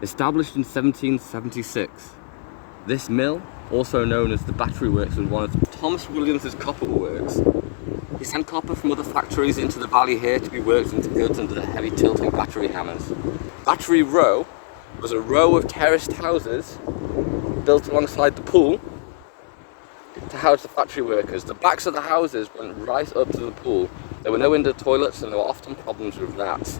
Established in 1776, this mill, also known as the Battery Works, was one of Thomas Williams's copper works. He sent copper from other factories into the valley here to be worked into goods under the heavy tilting battery hammers. Battery Row was a row of terraced houses built alongside the pool to house the factory workers. The backs of the houses went right up to the pool. There were no indoor toilets and there were often problems with rats.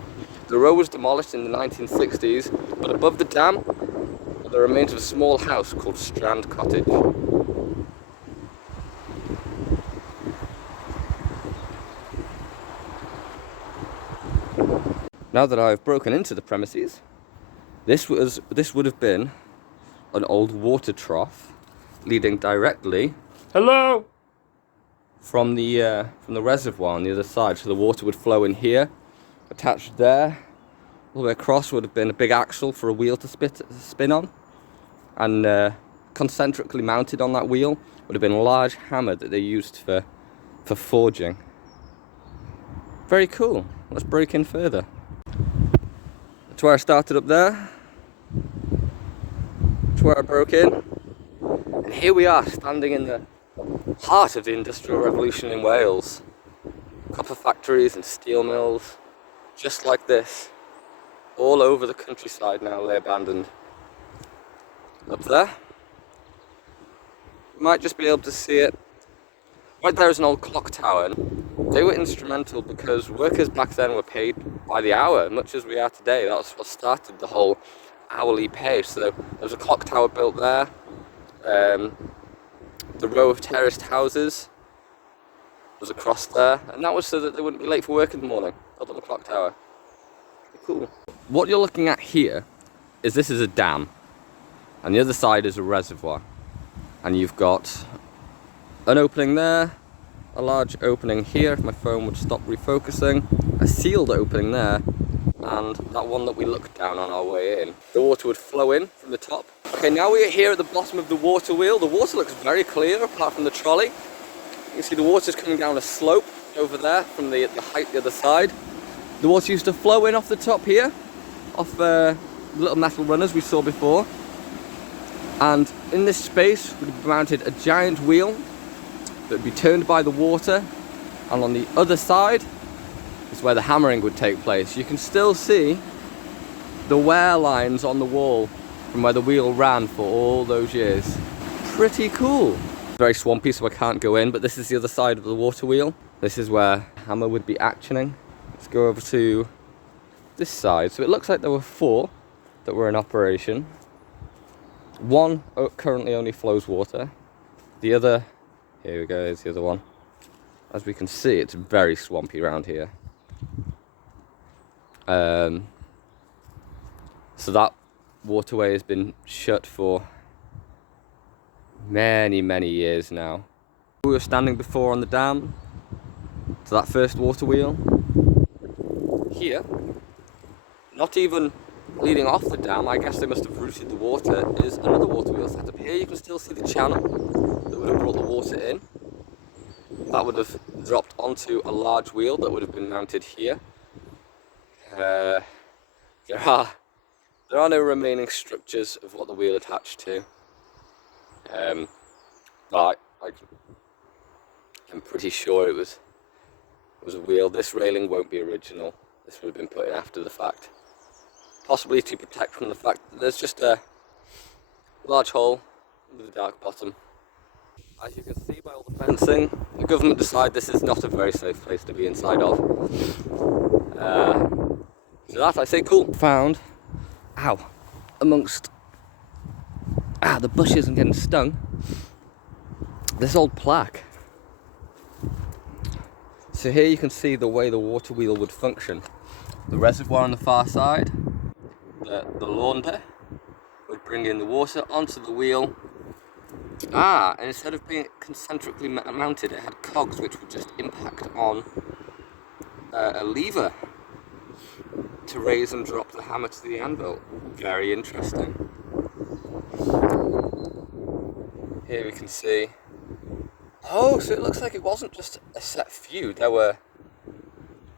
The row was demolished in the 1960s, but above the dam are the remains of a small house called Strand Cottage. Now that I've broken into the premises, this would have been an old water trough leading directly from the reservoir on the other side. So the water would flow in here, attached there, all the way across would have been a big axle for a wheel to spin on, and concentrically mounted on that wheel would have been a large hammer that they used for forging. Very cool. Let's break in further. That's where I started up there. That's where I broke in. And here we are, standing in the heart of the Industrial Revolution in Wales. Copper factories and steel mills, just like this, all over the countryside now lay abandoned. Up there, you might just be able to see it. Right there is an old clock tower. They were instrumental because workers back then were paid by the hour, much as we are today. That's what started the whole hourly pay. So there was a clock tower built there. The row of terraced houses was across there, and that was so that they wouldn't be late for work in the morning. Up on the clock tower. Cool. What you're looking at here is this is a dam, and the other side is a reservoir, and you've got an opening there, a large opening here if my phone would stop refocusing, a sealed opening there, and that one that we looked down on our way in. The water would flow in from the top. Okay, now we are here at the bottom of the water wheel. The water looks very clear apart from the trolley. You can see the water's coming down a slope over there from the height the other side. The water used to flow in off the top here, off the little metal runners we saw before. And in this space would be mounted a giant wheel that would be turned by the water, and on the other side is where the hammering would take place. You can still see the wear lines on the wall from where the wheel ran for all those years. Pretty cool. Very swampy, so I can't go in, but this is the other side of the water wheel. This is where the hammer would be actioning. Let's go over to this side. So it looks like there were 4 that were in operation. One currently only flows water. The other, here we go, here's the other one. As we can see, it's very swampy around here. So that waterway has been shut for many, many years now. We were standing before on the dam, to that first water wheel. Here, not even leading off the dam, I guess they must have routed the water, is another water wheel set up here. You can still see the channel that would have brought the water in. That would have dropped onto a large wheel that would have been mounted here. There are no remaining structures of what the wheel attached to. But I'm pretty sure it was a wheel. This railing won't be original. This would have been put in after the fact. Possibly to protect from the fact that there's just a large hole with a dark bottom. As you can see by all the fencing, the government decided this is not a very safe place to be inside of. So that I say cool. Found, amongst the bushes and getting stung, this old plaque. So here you can see the way the water wheel would function. The reservoir on the far side, the launder would bring in the water onto the wheel. And instead of being concentrically mounted, it had cogs which would just impact on a lever to raise and drop the hammer to the anvil. Very interesting. Here we can see. Oh, so it looks like it wasn't just a set few. There were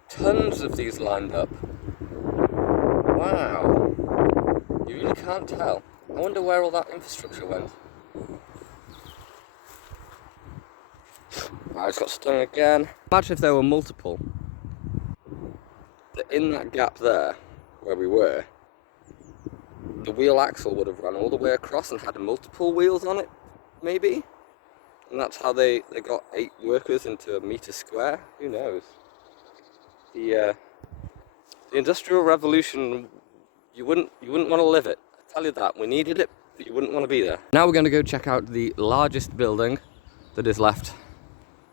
tons of these lined up. Wow. You really really can't tell. I wonder where all that infrastructure went. I just got stung again. Imagine if there were multiple. In that gap there, where we were, the wheel axle would have run all the way across and had multiple wheels on it, maybe? And that's how they got 8 workers into a metre square. Who knows? The Industrial Revolution, you wouldn't want to live it. I tell you that. We needed it, but you wouldn't want to be there. Now we're going to go check out the largest building that is left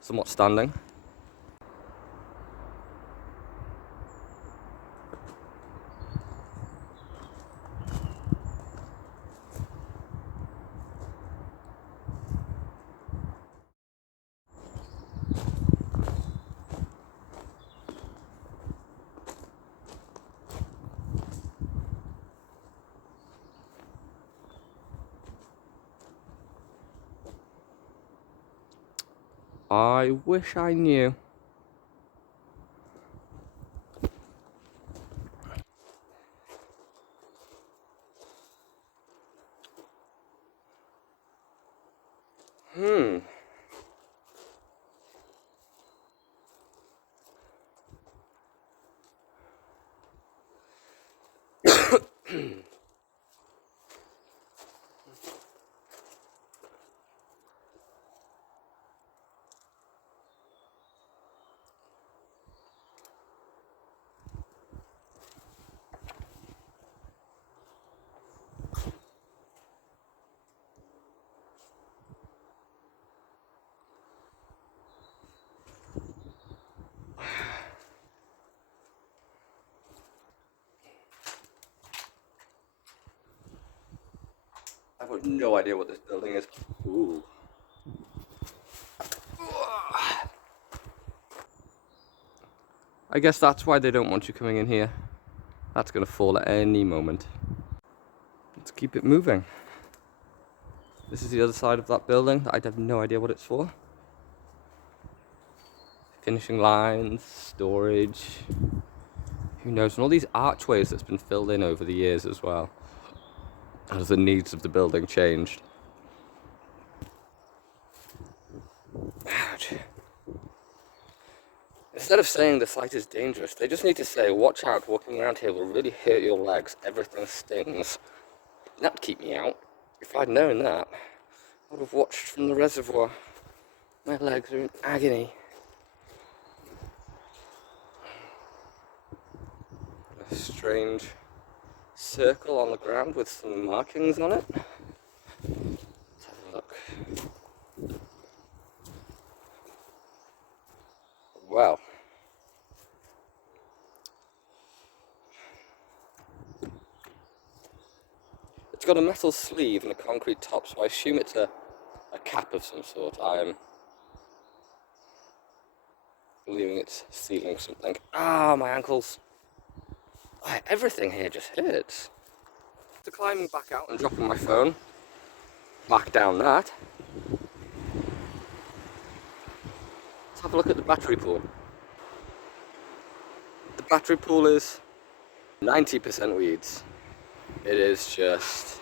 somewhat standing. I wish I knew. I've got no idea what this building is. Ooh. I guess that's why they don't want you coming in here. That's going to fall at any moment. Let's keep it moving. This is the other side of that building. I have no idea what it's for. Finishing lines, storage. Who knows? And all these archways that's been filled in over the years as well, as the needs of the building changed. Ouch. Instead of saying the site is dangerous, they just need to say, watch out, walking around here will really hurt your legs, everything stings. That'd keep me out. If I'd known that, I would have watched from the reservoir. My legs are in agony. A strange circle on the ground with some markings on it. Let's have a look. Wow. It's got a metal sleeve and a concrete top, so I assume it's a cap of some sort. I'm believing it's sealing something. Ah, my ankles. Oh, everything here just hurts. After climbing back out and dropping my phone back down that, let's have a look at the battery pool. The battery pool is 90% weeds. It is just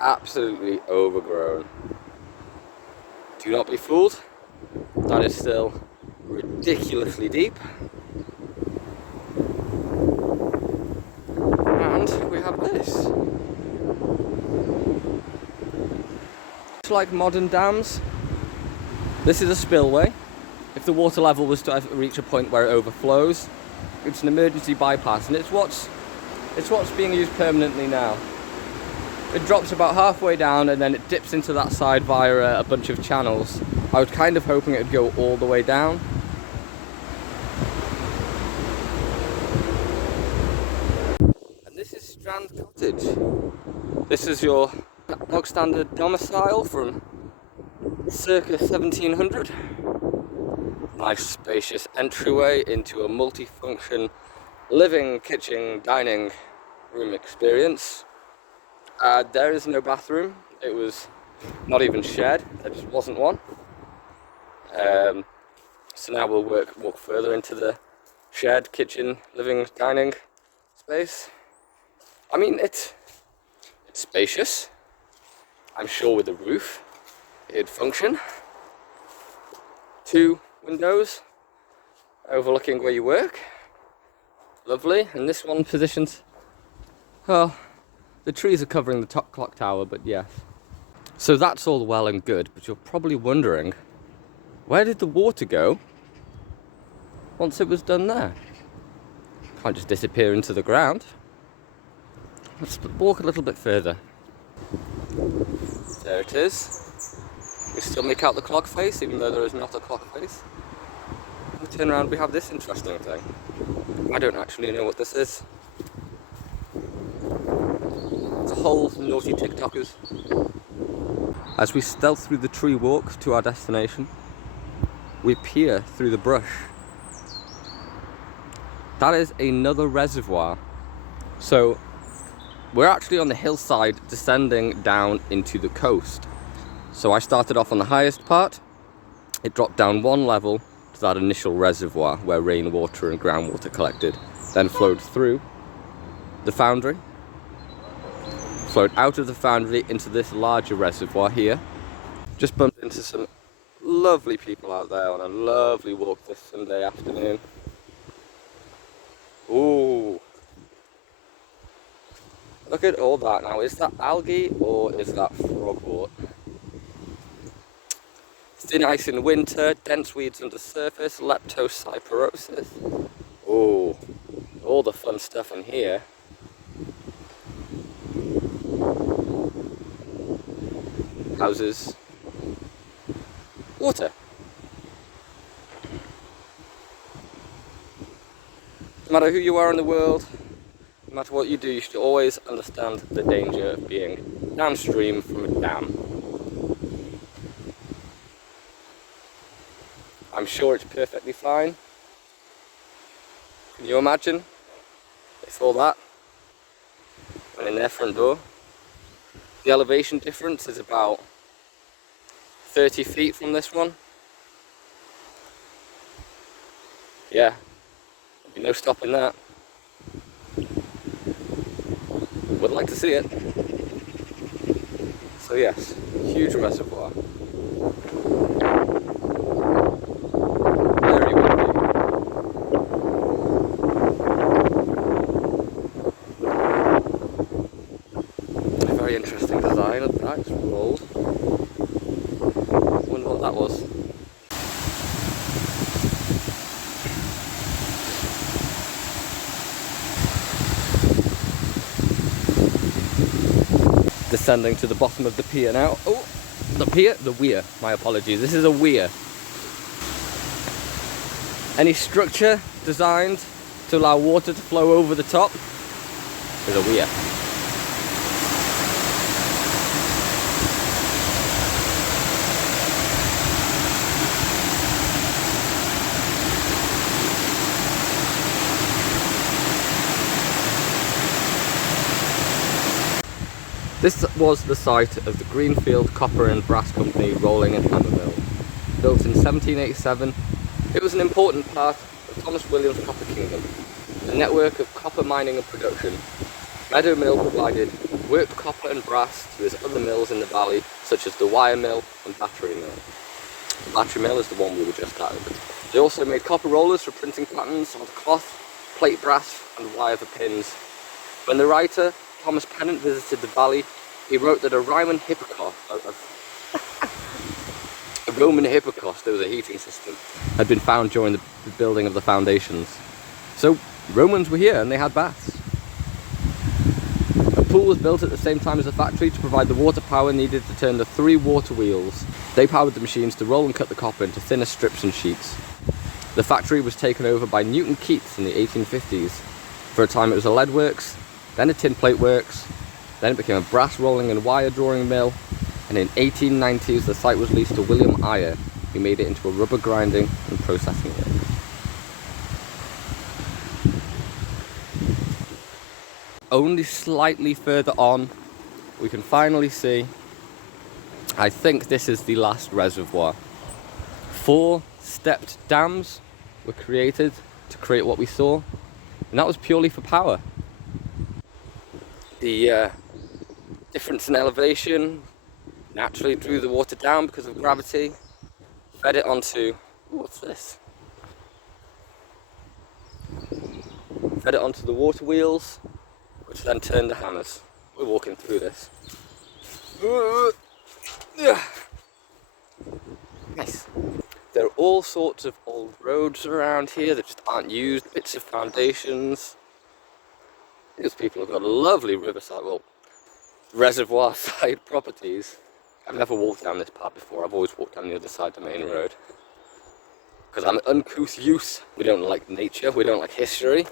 absolutely overgrown. Do not be fooled. That is still ridiculously deep. And we have this. It's like modern dams. This is a spillway. If the water level was to reach a point where it overflows, it's an emergency bypass, and it's what's being used permanently now. It drops about halfway down and then it dips into that side via a bunch of channels. I was kind of hoping it would go all the way down. And this is Strand Cottage. This is your bog standard domicile from circa 1700. Nice spacious entryway into a multi-function living, kitchen, dining room experience. There is no bathroom. It was not even shared. There just wasn't one. So now we'll walk further into the shared kitchen, living, dining space. I mean, it's spacious. I'm sure with the roof, it'd function. 2 windows overlooking where you work. Lovely. And this one positions, well, the trees are covering the top clock tower, but yes. So that's all well and good, but you're probably wondering, where did the water go once it was done there? Can't just disappear into the ground. Let's walk a little bit further. There it is. We still make out the clock face, even though there is not a clock face. We turn around, we have this interesting thing. I don't actually know what this is. It's a whole naughty TikTokers. As we stealth through the tree walk to our destination, we peer through the brush. That is another reservoir. So we're actually on the hillside descending down into the coast. So I started off on the highest part. It dropped down 1 level to that initial reservoir where rainwater and groundwater collected, then flowed through the foundry, flowed out of the foundry into this larger reservoir here. Just bumped into some lovely people out there on a lovely walk this Sunday afternoon. Ooh. Look at all that now. Is that algae or is that frogwort? Thin ice in winter, dense weeds under surface, leptospirosis. Ooh, all the fun stuff in here. Houses. Water. No matter who you are in the world, no matter what you do, you should always understand the danger of being downstream from a dam. I'm sure it's perfectly fine. Can you imagine if all that went in their front door? The elevation difference is about 30 feet from this one. Yeah, there'd be no stopping that. Would like to see it. So yes, huge reservoir. Very windy. A very interesting design of that. It's rolled. Wonder what that was. Descending to the bottom of the pier now. Oh, the pier? The weir. My apologies. This is a weir. Any structure designed to allow water to flow over the top is a weir. This was the site of the Greenfield Copper and Brass Company Rolling and Hammer Mill. Built in 1787, it was an important part of Thomas Williams' Copper Kingdom, a network of copper mining and production. Meadow Mill provided worked copper and brass to his other mills in the valley, such as the Wire Mill and Battery Mill. The Battery Mill is the one we were just at. They also made copper rollers for printing patterns onto cloth, plate brass and wire for pins. When the writer Thomas Pennant visited the valley, he wrote that a Roman hippocaust, there was a heating system, had been found during the building of the foundations. So Romans were here and they had baths. A pool was built at the same time as the factory to provide the water power needed to turn the 3 water wheels. They powered the machines to roll and cut the copper into thinner strips and sheets. The factory was taken over by Newton Keats in the 1850s. For a time it was a lead works, then a tin plate works, then it became a brass rolling and wire drawing mill, and in 1890s the site was leased to William Eyre, who made it into a rubber grinding and processing works. Only slightly further on, we can finally see, I think this is the last reservoir. 4 stepped dams were created to create what we saw, and that was purely for power. The difference in elevation naturally drew the water down because of gravity, fed it onto, what's this? Fed it onto the water wheels, which then turned the hammers. We're walking through this. Nice. There are all sorts of old roads around here that just aren't used, bits of foundations. These people have got a lovely riverside, well, reservoir side properties. I've never walked down this path before, I've always walked down the other side of the main road. Because I'm an uncouth youth. We don't like nature, we don't like history.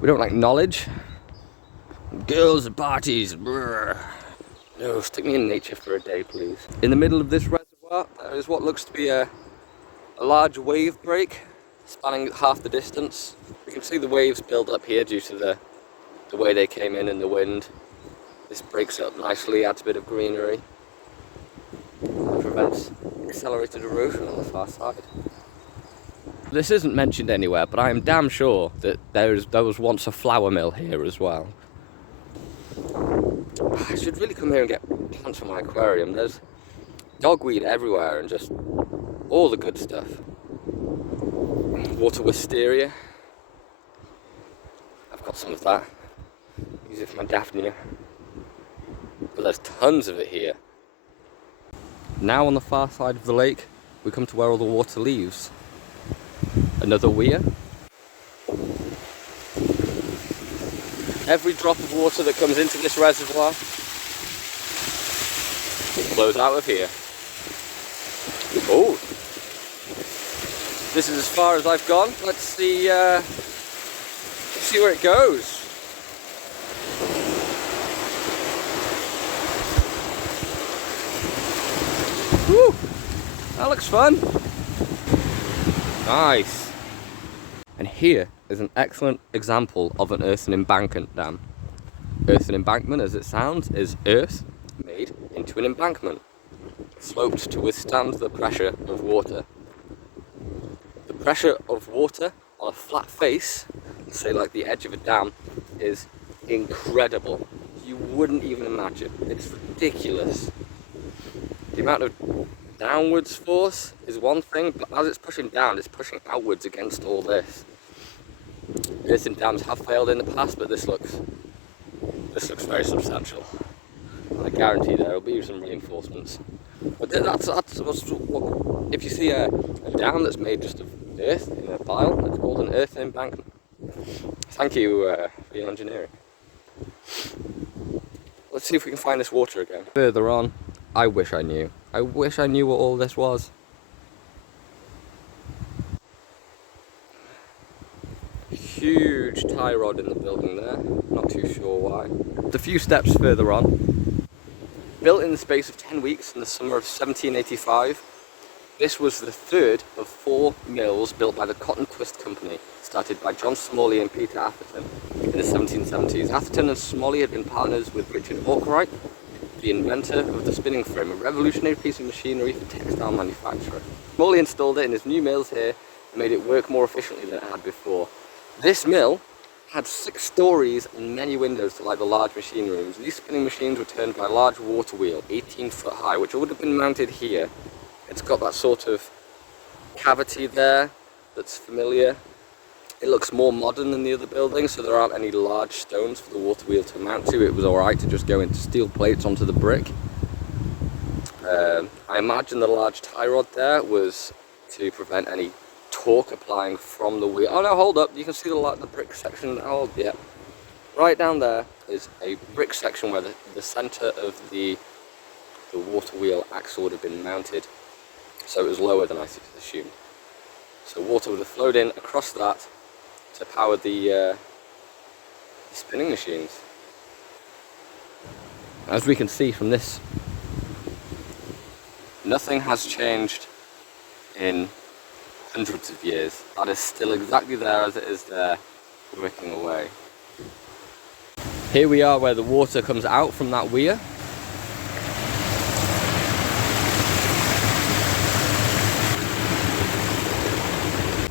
We don't like knowledge. Girls and parties, brr. No, stick me in nature for a day, please. In the middle of this reservoir, there is what looks to be a large wave break spanning half the distance. We can see the waves build up here due to the way they came in and the wind. This breaks it up nicely, adds a bit of greenery. It prevents accelerated erosion on the far side. This isn't mentioned anywhere, but I am damn sure that there was once a flour mill here as well. I should really come here and get plants for my aquarium. There's dogweed everywhere and just all the good stuff. Water wisteria. I've got some of that. Use it for my daphnia. But there's tons of it here. Now on the far side of the lake, we come to where all the water leaves. Another weir. Every drop of water that comes into this reservoir flows out of here. Oh, this is as far as I've gone. Let's see where it goes. Woo! That looks fun. Nice. And here is an excellent example of an earthen embankment dam. Earthen embankment, as it sounds, is earth made into an embankment, sloped to withstand the pressure of water. The pressure of water on a flat face, say like the edge of a dam, is incredible. You wouldn't even imagine. It's ridiculous. The amount of downwards force is one thing, but as it's pushing down, it's pushing outwards against all this. Earthen dams have failed in the past, but this looks very substantial. I guarantee there will be some reinforcements. But that's if you see a dam that's made just of earth in a pile, it's called an earthen embankment. Thank you for your engineering. Let's see if we can find this water again. Further on, I wish I knew. I wish I knew what all this was. Huge tie rod in the building there, not too sure why. A few steps further on, built in the space of 10 weeks in the summer of 1785, this was the third of 4 mills built by the Cotton Twist Company, started by John Smalley and Peter Atherton in the 1770s. Atherton and Smalley had been partners with Richard Arkwright, the inventor of the spinning frame, a revolutionary piece of machinery for textile manufacture. Smalley installed it in his new mills here and made it work more efficiently than it had before. This mill had 6 stories and many windows to light the large machine rooms. These spinning machines were turned by a large water wheel, 18 foot high, which would have been mounted here. It's got that sort of cavity there that's familiar. It looks more modern than the other buildings, so there aren't any large stones for the water wheel to mount to. It was alright to just go into steel plates onto the brick. I imagine the large tie rod there was to prevent any torque applying from the wheel. Oh no, hold up, you can see the brick section. Oh yeah, right down there is a brick section where the centre of the water wheel axle would have been mounted, so it was lower than I assumed. So water would have flowed in across that to power the spinning machines. As we can see from this, nothing has changed in hundreds of years. That is still exactly there as it is there, wicking away. Here we are where the water comes out from that weir.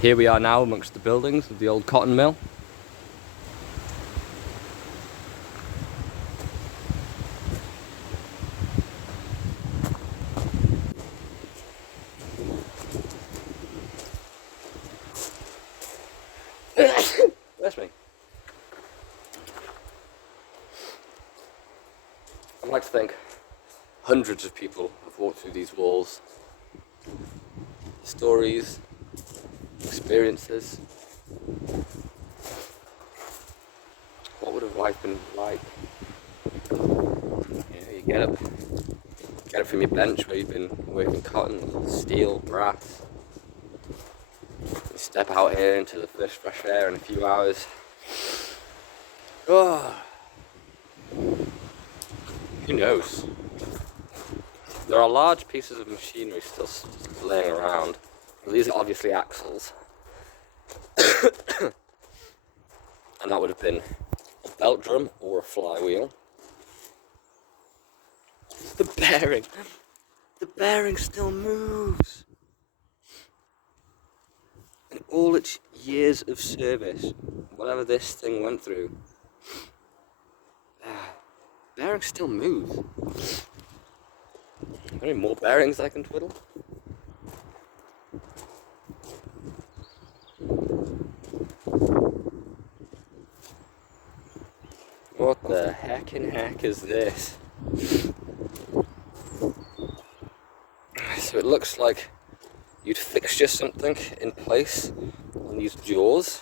Here we are now amongst the buildings of the old cotton mill. I'd like to think hundreds of people have walked through these walls. Stories, experiences. What would have life been like? You get up from your bench where you've been working cotton, steel, brass. You step out here into the first fresh air in a few hours. Oh, who knows? There are large pieces of machinery still laying around. Well, these are obviously axles. And that would have been a belt drum or a flywheel. The bearing still moves. In all its years of service, whatever this thing went through, bearings still move. Are there any more bearings I can twiddle? What the heck is this? So it looks like you'd fixture something in place on these jaws.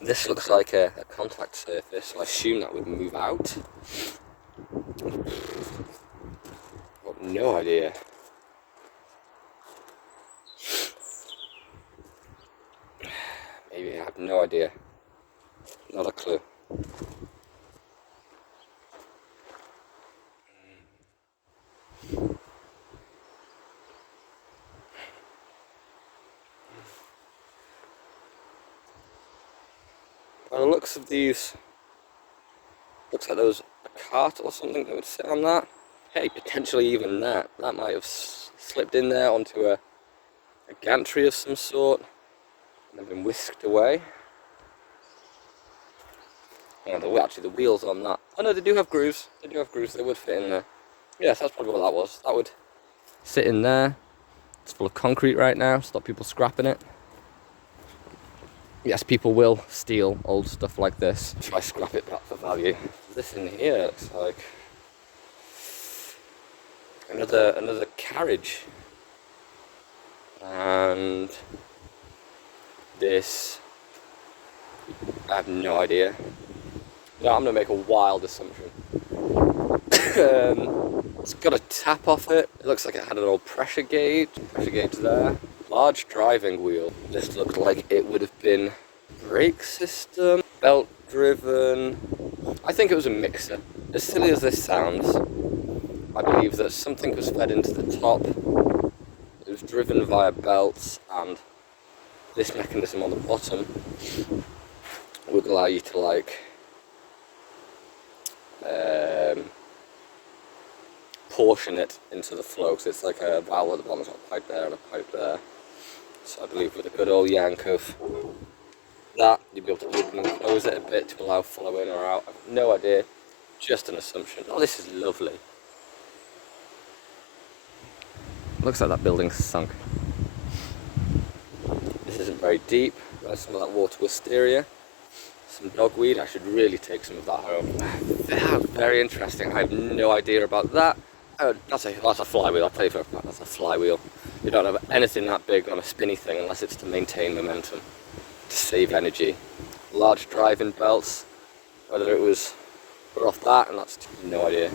This looks like a contact surface, so I assume that would move out. I've got no idea. Maybe I have no idea. Not a clue. By the looks of these, looks like there was a cart or something that would sit on that. Hey, potentially even that. That might have slipped in there onto a gantry of some sort and then been whisked away. Oh, actually the wheels on that. Oh no, they do have grooves. They would fit in there. Yes, that's probably what that was. That would sit in there. It's full of concrete right now, stop people scrapping it. Yes, people will steal old stuff like this, try scrap it back for value. This in here looks like another carriage. And this, I have no idea. No, I'm gonna make a wild assumption. It's got a tap off it. It looks like it had an old pressure gauge there. Large driving wheel. This looked like it would have been brake system, belt driven. I think it was a mixer. As silly as this sounds, I believe that something was fed into the top. It was driven via belts, and this mechanism on the bottom would allow you to portion it into the flow. So it's like a valve at the bottom, it's got a pipe there and a pipe there. So I believe with a good old yank of that, you'd be able to open and close it a bit to allow flow in or out. I have no idea, just an assumption. Oh, this is lovely. Looks like that building's sunk. This isn't very deep. There's some of that water wisteria. Some dogweed. I should really take some of that home. Very interesting. I have no idea about that. Oh, that's a flywheel. I'll tell you for a fact, that's a flywheel. You don't have anything that big on a spinny thing unless it's to maintain momentum, to save energy. Large driving belts, whether it was put off that, and that's no idea.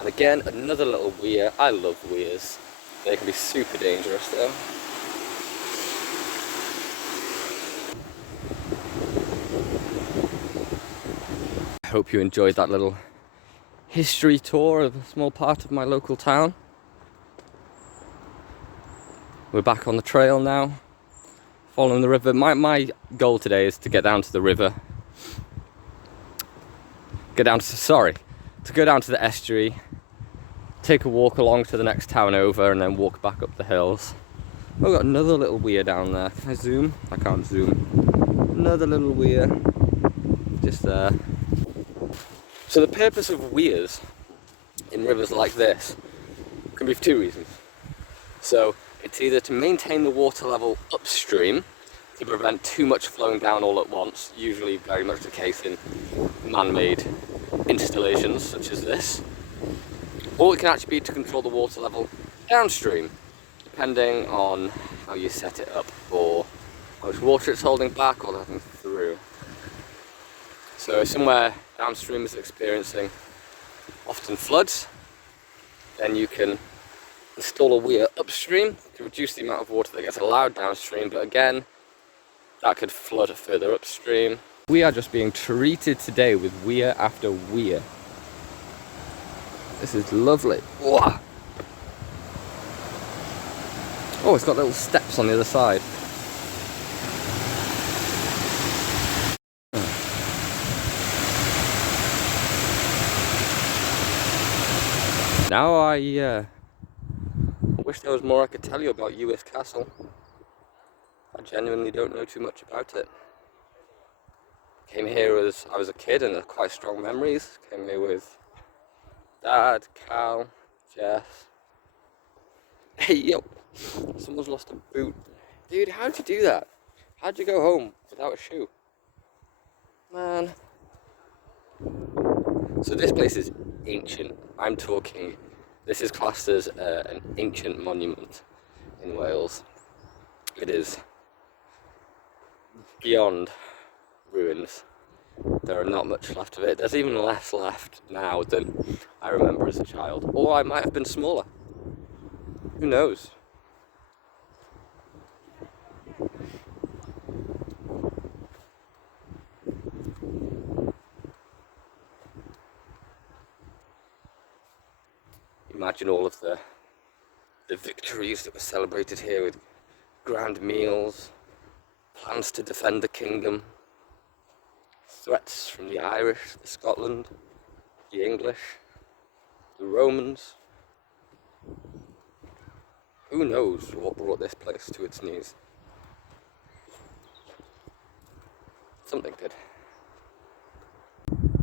And again, another little weir. I love weirs. They can be super dangerous though. I hope you enjoyed that little history tour of a small part of my local town. We're back on the trail now, following the river. My goal today is to get down to the river. To go down to the estuary, take a walk along to the next town over, and then walk back up the hills. We've got another little weir down there. Can I zoom? I can't zoom. Another little weir, just there. So the purpose of weirs in rivers like this can be for two reasons. So it's either to maintain the water level upstream to prevent too much flowing down all at once, usually very much the case in man-made installations such as this, or it can actually be to control the water level downstream, depending on how you set it up, or how much water it's holding back or letting through. So if somewhere downstream is experiencing often floods, then you can install a weir upstream to reduce the amount of water that gets allowed downstream, but again, that could flood further upstream. We are just being treated today with weir after weir. This is lovely. Whoa. Oh, it's got little steps on the other side. Now I wish there was more I could tell you about US Castle. I genuinely don't know too much about it. Came here as I was a kid and had quite strong memories. Came here with Dad, Cal, Jess. Hey, yo, someone's lost a boot. Dude, how'd you do that? How'd you go home without a shoe? Man. So this place is ancient. I'm talking, this is classed as an ancient monument in Wales. It is beyond ruins. There are not much left of it. There's even less left now than I remember as a child. Or I might have been smaller. Who knows? Imagine all of the victories that were celebrated here with grand meals, plans to defend the kingdom, threats from the Irish, the Scotland, the English, the Romans. Who knows what brought this place to its knees? Something did.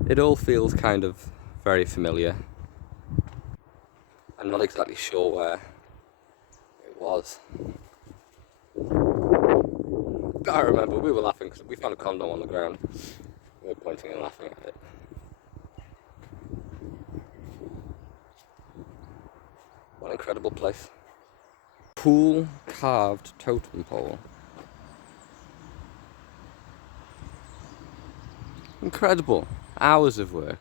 It all feels kind of very familiar. I'm not exactly sure where it was. But I remember we were laughing because we found a condom on the ground. We were pointing and laughing at it. What an incredible place. Cool carved totem pole. Incredible. Hours of work.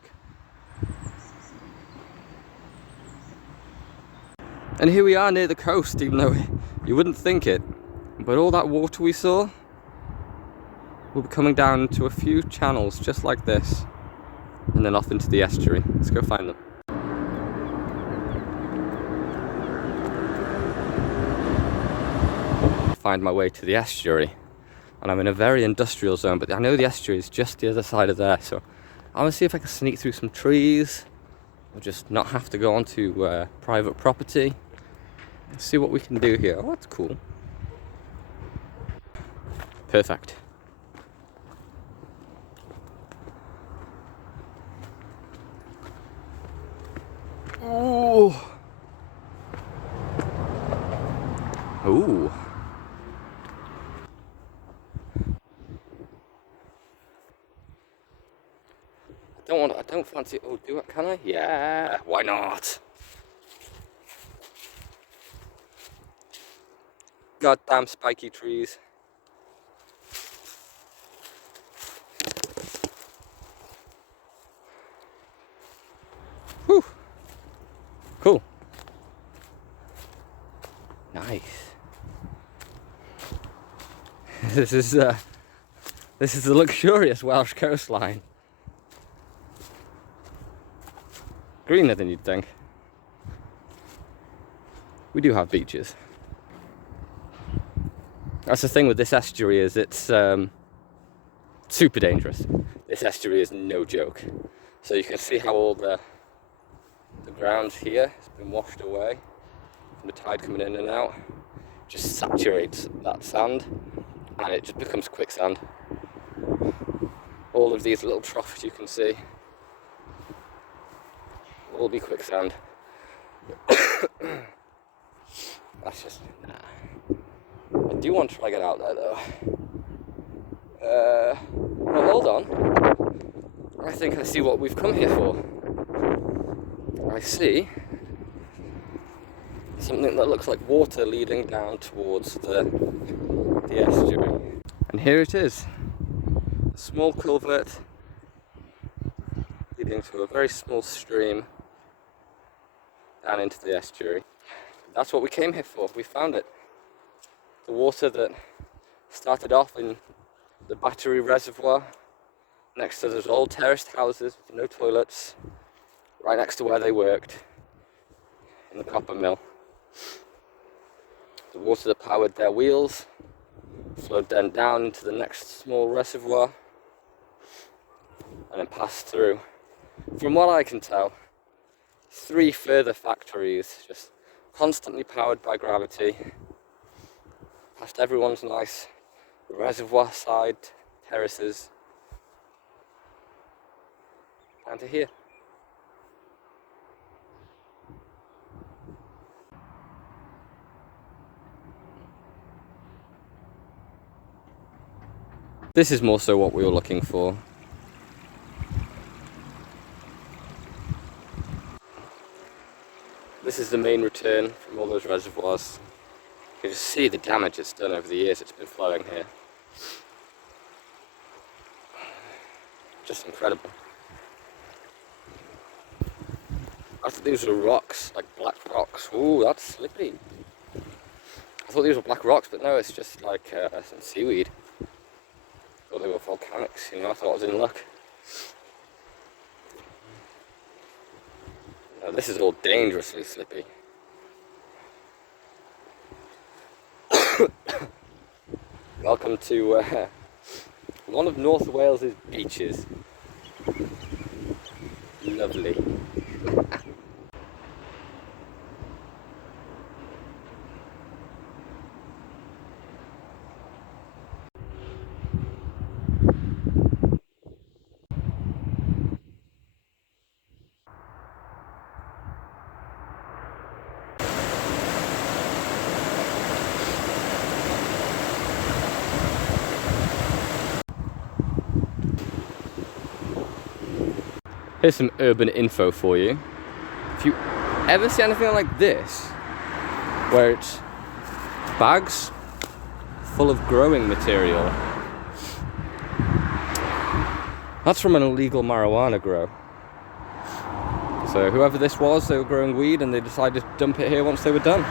And here we are near the coast, even though you wouldn't think it. But all that water we saw will be coming down into a few channels just like this, and then off into the estuary. Let's go find them. Find my way to the estuary, and I'm in a very industrial zone, but I know the estuary is just the other side of there, so I'm gonna see if I can sneak through some trees or just not have to go onto private property. Let's see what we can do here. Oh, that's cool. Perfect. Ooh. Ooh. I don't fancy, oh, do it, can I? Yeah, why not? Goddamn spiky trees. Whew. Cool. Nice. This is the luxurious Welsh coastline. Greener than you'd think. We do have beaches. That's the thing with this estuary, is it's super dangerous. This estuary is no joke. So you can see how all the ground here has been washed away from the tide coming in and out. Just saturates that sand and it just becomes quicksand. All of these little troughs you can see will be quicksand. That's just, nah. I do want to try to get out there though. Well, hold on. I think I see what we've come here for. I see something that looks like water leading down towards the estuary. And here it is, a small culvert leading to a very small stream down into the estuary. That's what we came here for. We found it. The water that started off in the battery reservoir next to those old terraced houses with no toilets, right next to where they worked in the copper mill. The water that powered their wheels flowed then down into the next small reservoir and then passed through, from what I can tell, 3 further factories just constantly powered by gravity, past everyone's nice reservoir side terraces, down to here. This is more so what we were looking for. This is the main return from all those reservoirs. You can just see the damage it's done over the years it's been flowing here. Just incredible. I thought these were rocks, like black rocks. Ooh, that's slippy. I thought these were black rocks, but no, it's just like some seaweed. I thought they were volcanics, you know, I thought I was in luck. No, this is all dangerously slippy. Welcome to one of North Wales's beaches. Lovely. Here's some urban info for you. If you ever see anything like this, where it's bags full of growing material, that's from an illegal marijuana grow. So whoever this was, they were growing weed and they decided to dump it here once they were done.